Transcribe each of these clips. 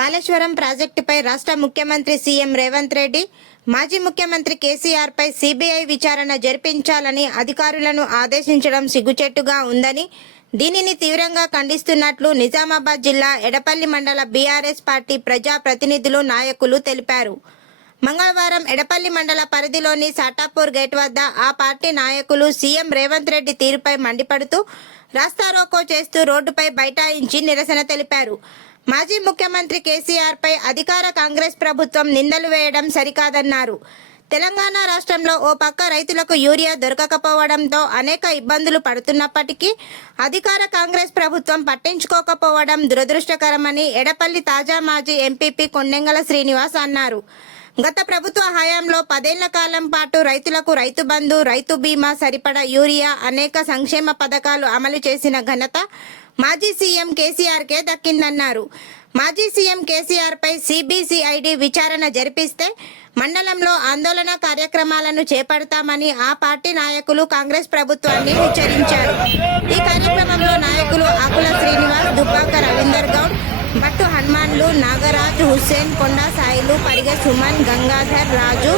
కాళేశ్వరం ప్రాజెక్టుపై రాష్ట్ర ముఖ్యమంత్రి సీఎం రేవంత్ రెడ్డి మాజీ ముఖ్యమంత్రి కేసీఆర్ పై సిబిఐ విచారణ జరిపించాలని అధికారులను ఆదేశించడం సిగ్గుచెట్టుగా ఉందని దీనిని తీవ్రంగా ఖండిస్తున్నట్లు నిజామాబాద్ జిల్లా ఎడపల్లి మండల బీఆర్ఎస్ పార్టీ ప్రజా ప్రతినిధులు నాయకులు తెలిపారు. మంగళవారం ఎడపల్లి మండల పరిధిలోని సాటాపూర్ గేట్ వద్ద ఆ పార్టీ నాయకులు సీఎం రేవంత్ రెడ్డి తీరుపై మండిపడుతూ రాస్తారోకో చేస్తూ రోడ్డుపై బైఠాయించి నిరసన తెలిపారు. మాజీ ముఖ్యమంత్రి కేసీఆర్ పై అధికార కాంగ్రెస్ ప్రభుత్వం నిందలు వేయడం సరికాదన్నారు. తెలంగాణ రాష్ట్రంలో ఓ పక్క రైతులకు యూరియా దొరకకపోవడంతో అనేక ఇబ్బందులు పడుతున్నప్పటికీ అధికార కాంగ్రెస్ ప్రభుత్వం పట్టించుకోకపోవడం దురదృష్టకరమని ఎడపల్లి తాజా మాజీ ఎంపీపీ కొండెంగల శ్రీనివాస్ అన్నారు. గత ప్రభుత్వ హయాంలో పదేళ్ళ కాలం పాటు రైతులకు రైతు బంధు రైతు బీమా సరిపడా యూరియా అనేక సంక్షేమ పథకాలు అమలు చేసిన ఘనత మాజీ సీఎం కేసీఆర్కే దక్కిందన్నారు. మాజీ సీఎం కేసీఆర్ పై సిబిసిఐడి విచారణ జరిపిస్తే మండలంలో ఆందోళన కార్యక్రమాలను చేపడతామని ఆ పార్టీ నాయకులు కాంగ్రెస్ ప్రభుత్వాన్ని హెచ్చరించారు. ఈ కార్యక్రమంలో నాయకులు ఆకుల శ్రీనివాస్ దుబ్బాక రవీందర్ గౌడ్ మట్టు హనుమాన్లు నాగరాజ్ హుస్సేన్ కొండా సాయిలు పరిగె సుమన్ గంగాధర్ రాజు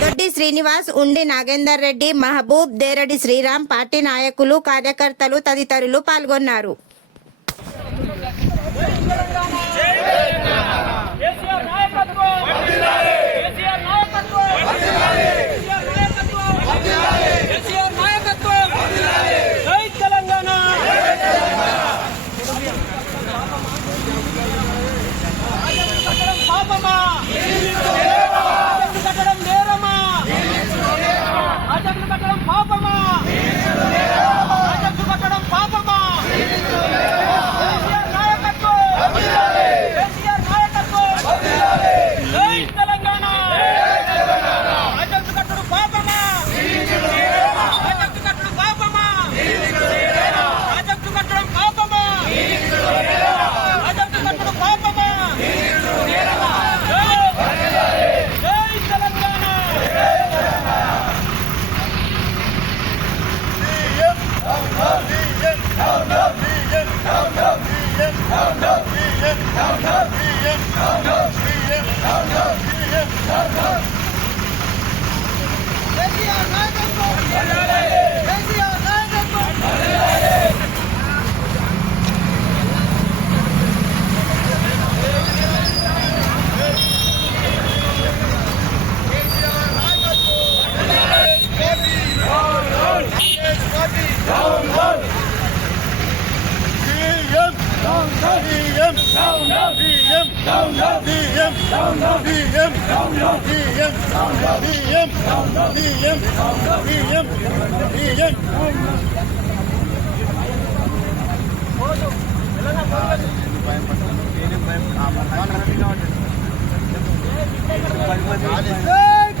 దొడ్డి శ్రీనివాస్ ఉండి నాగేందర్ రెడ్డి మహబూబ్ దేరడి శ్రీరామ్ పార్టీ నాయకులు కార్యకర్తలు తదితరులు పాల్గొన్నారు. కేసీఆర్ నాయకత్వం కేసీఆర్ నాయకత్వం కేసీఆర్ నాయకత్వం కేసీఆర్ నాయకత్వం జై తెలంగాణ రాజకీయ కట్టడం పాపమా రాజకీయ కట్టడం నేరమా రాజకీయ కట్టడం పాపమా రాజకీయ కట్టడం పాపమా కేసీఆర్ నాయకత్వం కేసీఆర్ నాయకత్వం జై తెలంగాణ రాజకీయ కట్టడం పాపమా రాజకీయ కట్టడం పాపమా రాజకీయ కట్టడం పాపమా రాజకీయ కట్టడం పాపమా జై తెలంగాణ కేసీఆర్ నాయకత్వం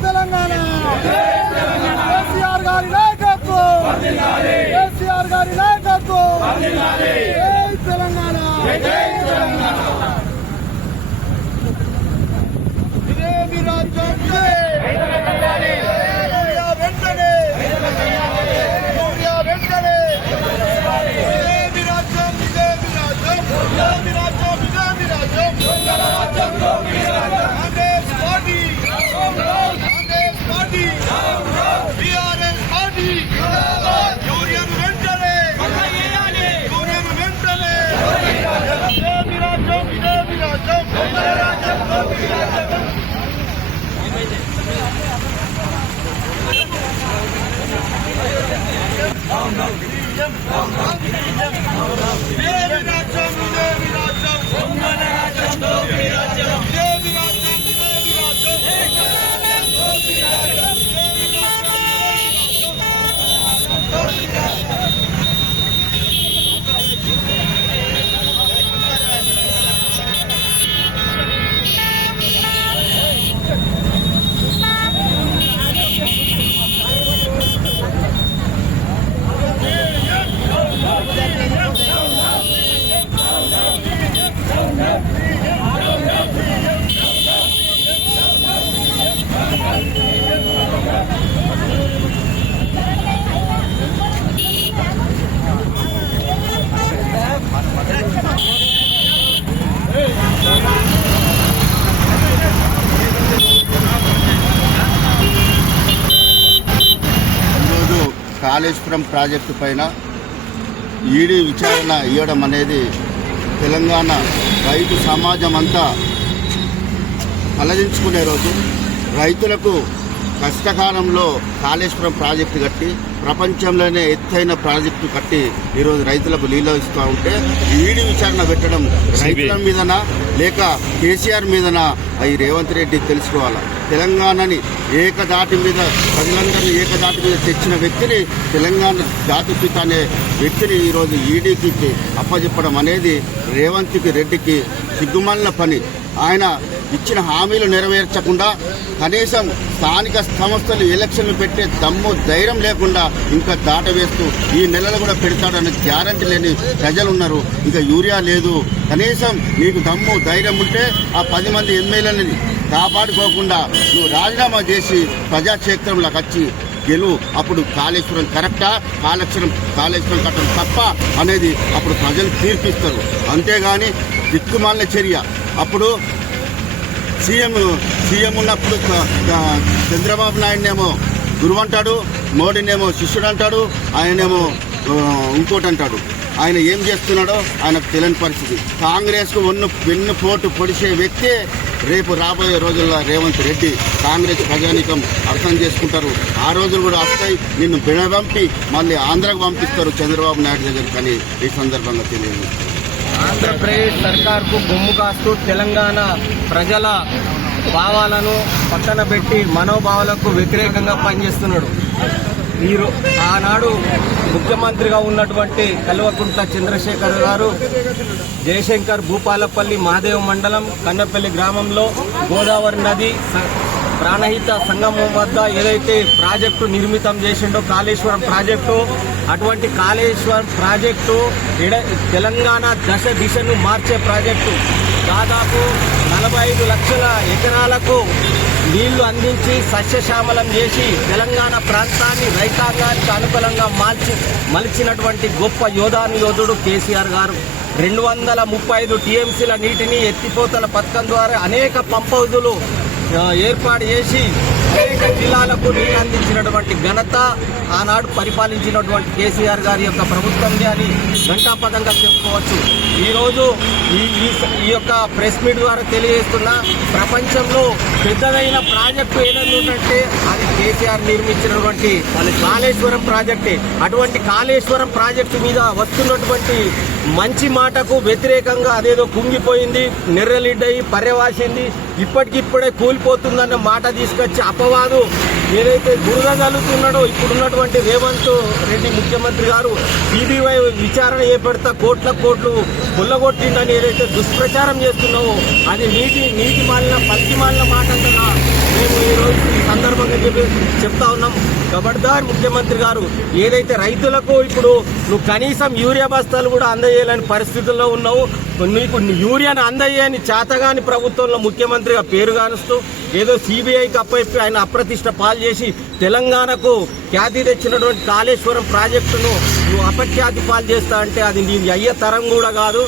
తెలంగాణ. కేసీఆర్ గారి నాయకత్వం. కేసీఆర్ గారి నాయకత్వం. జై జై తెలంగాణ కాళేశ్వరం ప్రాజెక్టు పైన ఈడీ విచారణ ఇవ్వడం అనేది తెలంగాణ రైతు సమాజం అంతా తలదించుకునే రోజు. రైతులకు కష్టకాలంలో కాళేశ్వరం ప్రాజెక్టు కట్టి ప్రపంచంలోనే ఎత్తైన ప్రాజెక్టు కట్టి ఈరోజు రైతులకు నీళ్ళు ఇస్తూ ఉంటే ఈడీ విచారణ పెట్టడం రైతుల మీదనా లేక కేసీఆర్ మీదనా? అవి రేవంత్ రెడ్డి తెలుసుకోవాలి? తెలంగాణని ఏకదాటి మీద ప్రజలందరినీ ఏకదాటి మీద తెచ్చిన వ్యక్తిని తెలంగాణ జాతిపిత అనే వ్యక్తిని ఈరోజు ఈడీకి అప్పచెప్పడం అనేది రేవంత్కి రెడ్డికి సిగ్గుమాలిన పని. ఆయన ఇచ్చిన హామీలు నెరవేర్చకుండా కనీసం స్థానిక సంస్థలు ఎలక్షన్లు పెట్టే దమ్ము ధైర్యం లేకుండా ఇంకా దాటవేస్తూ ఈ నెలలు కూడా పెడతాడని గ్యారంటీ లేని ప్రజలు ఉన్నారు ఇంకా యూరియా లేదు. కనీసం నీకు దమ్ము ధైర్యం ఉంటే ఆ పది మంది ఎమ్మెల్యేలని కాపాడుకోకుండా నువ్వు రాజీనామా చేసి ప్రజాక్షేత్రంలోకి వచ్చి గెలువు అప్పుడు కాళేశ్వరం కరెక్టా? కాళేశ్వరం కాళేశ్వరం కట్టడం తప్ప అనేది అప్పుడు ప్రజలు తీర్పిస్తారు. అంతేగాని దిక్కుమాలిన చర్య. అప్పుడు సీఎం సీఎం ఉన్నప్పుడు చంద్రబాబు నాయుడునేమో గురువు అంటాడు మోడీనేమో శిష్యుడు అంటాడు ఆయనేమో ఇంకోటి అంటాడు ఆయన ఏం చేస్తున్నాడో ఆయనకు తెలియని పరిస్థితి. కాంగ్రెస్కు వన్ను వెన్ను పోటు పొడిచే వ్యక్తి రేపు రాబోయే రోజుల్లో రేవంత్ రెడ్డి. కాంగ్రెస్ ప్రజానీకం అర్థం చేసుకుంటారు. ఆ రోజులు కూడా వస్తాయి. నిన్ను బిడబంపి మళ్ళీ ఆంధ్రకు పంపిస్తారు చంద్రబాబు నాయుడు దగ్గరికి కానీ ఈ సందర్భంగా తెలియదు ఆంధ్రప్రదేశ్ సర్కార్కు బొమ్ము కాస్తూ తెలంగాణ ప్రజల భావాలను పక్కన పెట్టి మనోభావాలకు వ్యతిరేకంగా పనిచేస్తున్నాడు. వీరు ఆనాడు ముఖ్యమంత్రిగా ఉన్నటువంటి కల్వకుంట్ల చంద్రశేఖర్ గారు జయశంకర్ భూపాలపల్లి మహాదేవ్ మండలం కన్నపల్లి గ్రామంలో గోదావరి నది ప్రాణహిత సంగమం వద్ద ఏదైతే ప్రాజెక్టు నిర్మితం చేసిండో కాళేశ్వరం ప్రాజెక్టు అటువంటి కాళేశ్వరం ప్రాజెక్టు ఎడ- తెలంగాణ దశ దిశను మార్చే ప్రాజెక్టు. దాదాపు నలభై ఐదు లక్షల ఎకరాలకు నీళ్ళు అందించి సస్యశ్యామలం చేసి తెలంగాణ ప్రాంతాన్ని రైతాంగానికి అనుకూలంగా మార్చి మలిచినటువంటి గొప్ప యోధాను యోధుడు కేసీఆర్ గారు. రెండు వందల ముప్పై ఐదు టీఎంసీల నీటిని ఎత్తిపోతల పథకం ద్వారా అనేక పంప్ హౌజులు ఏర్పాటు చేసి అనేక జిల్లాలకు నీళ్ళు అందించినటువంటి ఘనత ఆనాడు పరిపాలించినటువంటి కేసీఆర్ గారి యొక్క ప్రభుత్వంది అని ఘంటాపదంగా చెప్పుకోవచ్చు. ఈరోజు ఈ ఈ యొక్క ప్రెస్ మీట్ ద్వారా తెలియజేస్తున్న ప్రపంచంలో పెద్దదైన ప్రాజెక్టు ఏదంటే అది కేసీఆర్ నిర్మించినటువంటి కాళేశ్వరం ప్రాజెక్టే. అటువంటి కాళేశ్వరం ప్రాజెక్టు మీద వస్తున్నటువంటి మంచి మాటకు వ్యతిరేకంగా అదేదో కుంగిపోయింది నెర్రలిడ్డయి పర్యవాసింది ఇప్పటికిప్పుడే కూలిపోతుందన్న మాట తీసుకొచ్చి అపవాదు ఏదైతే బురద కలుగుతున్నాడో ఇప్పుడున్నటువంటి రేవంత్ రెడ్డి ముఖ్యమంత్రి గారు సిబిఐ విచారణ చేపడతా కోట్ల కోట్లు కొల్లగొట్టిందని ఏదైతే దుష్ప్రచారం చేస్తున్నావో అది నీటి నీటి మాలిన పల్కి మాలిన మాట అంటున్నా మేము ఈరోజు రోజు ఈ సందర్భంగా చెప్పి చెప్తా ఉన్నాం. ఖబర్దార్ ముఖ్యమంత్రి గారు ఏదైతే రైతులకు ఇప్పుడు నువ్వు కనీసం యూరియా బస్తాలు కూడా అందజేయలేని పరిస్థితుల్లో ఉన్నావు నీకు యూరియాను అందజేయని చేతగాని ప్రభుత్వంలో ముఖ్యమంత్రిగా పేరు కానుస్తూ ఏదో సిబిఐకి అప్పచెప్పి ఆయన అప్రతిష్ట పాలు చేసి తెలంగాణకు ఖ్యాతి తెచ్చినటువంటి కాళేశ్వరం ప్రాజెక్టును నువ్వు అపఖ్యాతి పాలు చేస్తా అంటే అది నీ అయ్యే తరం కూడా కాదు.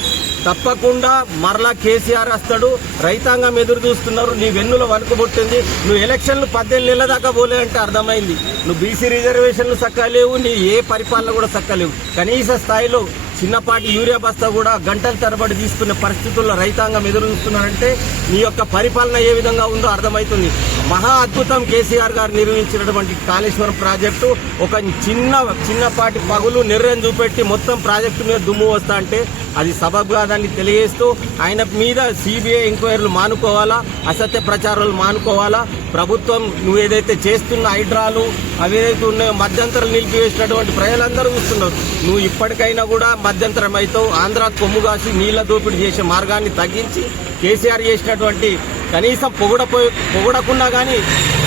తప్పకుండా మరలా కేసీఆర్ వస్తాడు. రైతాంగం ఎదురు చూస్తున్నారు. నీ వెన్నుల వణుకుబుట్టింది నువ్వు ఎలక్షన్లు పద్దెనిమిది నెలల దాకా పోలే అంటే అర్థమైంది. నువ్వు బీసీ రిజర్వేషన్లు సక్కలేవు నీ ఏ పరిపాలన కూడా సక్కలేవు కనీస స్థాయిలో చిన్నపాటి యూరియా బస్తా కూడా గంటల తరబడి తీసుకునే పరిస్థితుల్లో రైతాంగం ఎదురు చూస్తున్నారంటే మీ యొక్క పరిపాలన ఏ విధంగా ఉందో అర్థమవుతుంది. మహా అద్భుతం కేసీఆర్ గారు నిర్వహించినటువంటి కాళేశ్వరం ప్రాజెక్టు ఒక చిన్న చిన్నపాటి పగులు నిర్ణయం చూపెట్టి మొత్తం ప్రాజెక్టు మీద దుమ్ము వస్తా అంటే అది సబబ్ కాదని తెలియజేస్తూ ఆయన మీద సిబిఐ ఎంక్వైరీలు మానుకోవాలా అసత్య ప్రచారాలు మానుకోవాలా ప్రభుత్వం నువ్వు ఏదైతే చేస్తున్న హైడ్రాలు అవి ఏదైతే ఉన్నాయో మధ్యంతరం నిలిపివేసినటువంటి ప్రజలందరూ చూస్తున్నారు. నువ్వు ఇప్పటికైనా కూడా మధ్యంతరం అవుతావు. ఆంధ్ర కొమ్ము కాసి నీళ్ళ దోపిడీ చేసే మార్గాన్ని తగ్గించి కేసీఆర్ చేసినటువంటి కనీసం పొగడపోయి పొగడకుండా కానీ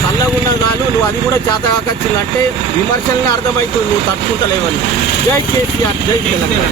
చల్లగున్న నాలు నువ్వు అది కూడా చేతగాకొచ్చిందంటే విమర్శలనే అర్థమవుతుంది. నువ్వు తట్టుకుంటలేవని. జై కేసీఆర్ జై తెలంగాణ.